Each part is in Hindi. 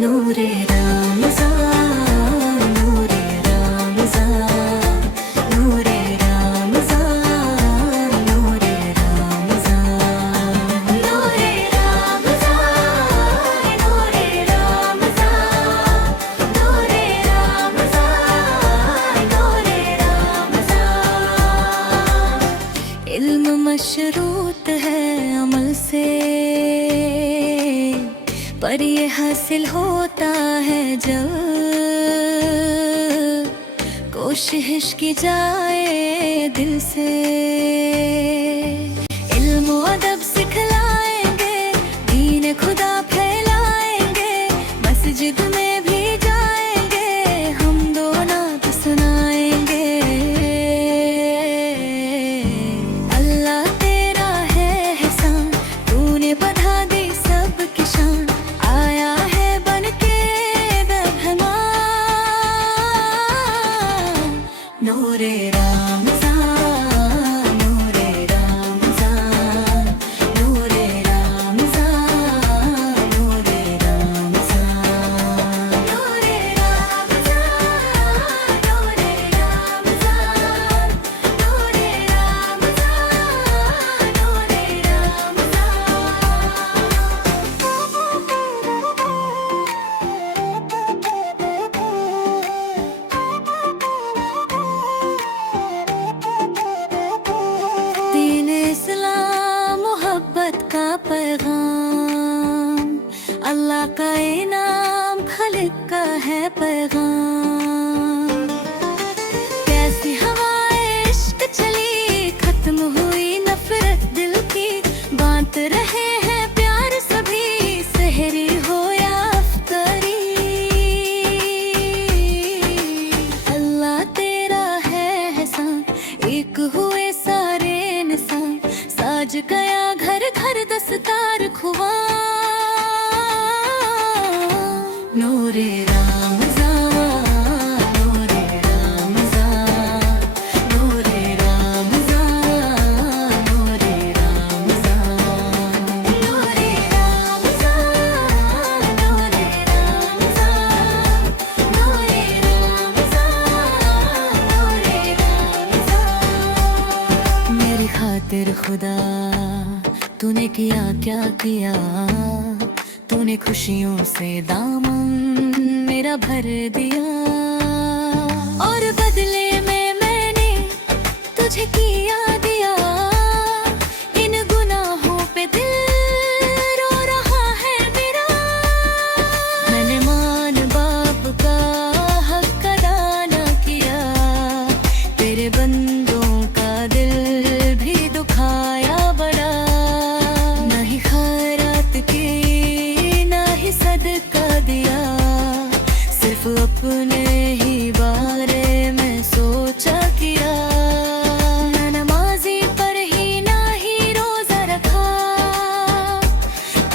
नूरे रमज़ान नूरे रमज़ान नूरे रमज़ान नूरे रमज़ान नूरे रमज़ान नूरे रमज़ान नूरे रमज़ान नूरे रमज़ान। इल्म मशरूत है अमल से, पर ये हासिल होता है जब कोशिश की जाए दिल से। इल्म अदब सिखलाएंगे, दीन खुदा फैलाएंगे, मस्जिद में भी जाएंगे, हम दो नात सुनाएंगे। अल्लाह तेरा है एहसान, तूने बढ़ा दी सबकी शान, आया है बनके रहमान। नूरे रमज़ान नूरे रमज़ान नूरे रमज़ान नूरे रमज़ान नूरे रमज़ान नूरे रमज़ान नूरे रमज़ान नूरे रमज़ान। दीन इस्लाम मोहब्बत का पैगाम, अल्लाह का इनाम, खालिक का है पैगाम। कैसी हवाए इश्क चली, खत्म हुई नफरत दिल की, बांट रहे हैं प्यार सभी, सहरी हो या अफ्तारी। अल्लाह तेरा है एहसान, एक हुए सारे इंसान, साज गया घर घर दस्तकार खुआ। नूरे रमज़ान नूरे रमज़ान नूरे रमज़ान नूरे रमज़ान नूरे रमज़ान नूरे रमज़ान नूरे रमज़ान नूरे रमज़ान। मेरी खातिर खुदा तूने किया क्या किया, तूने खुशियों से दामन मेरा भर दिया, और बदले में मैंने तुझे किया दिया। इन गुनाहों पे दिल रो रहा है मेरा, मैंने मान बाप का हक अदा न किया, तेरे बंदों का दिल भी दुखाया बड़ा। ना ही खैरात की ना ही सदका दिया, सिर्फ अपने ही बारे में सोचा किया। ना नमाज़ी पर ही ना ही रोजा रखा,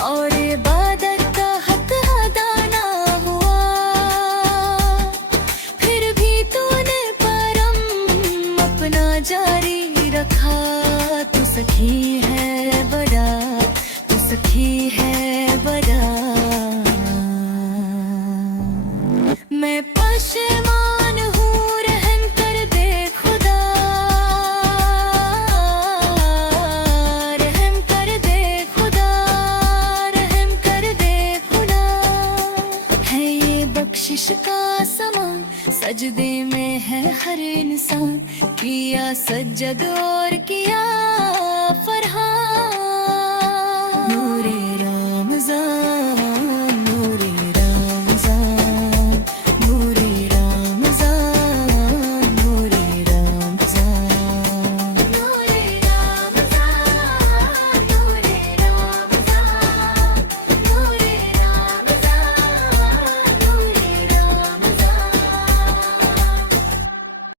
और इबादत का हक अदा ना हुआ। फिर भी तूने परम अपना जारी रखा, तू सखी है बड़ा, तू सखी है बड़ा। मैं पशेमान हूँ, रहम कर दे खुदा, रहम कर दे खुदा, रहम कर दे खुदा। है ये बख्शिश का समान, सजदे में है हर इंसान, किया सज्जद और किया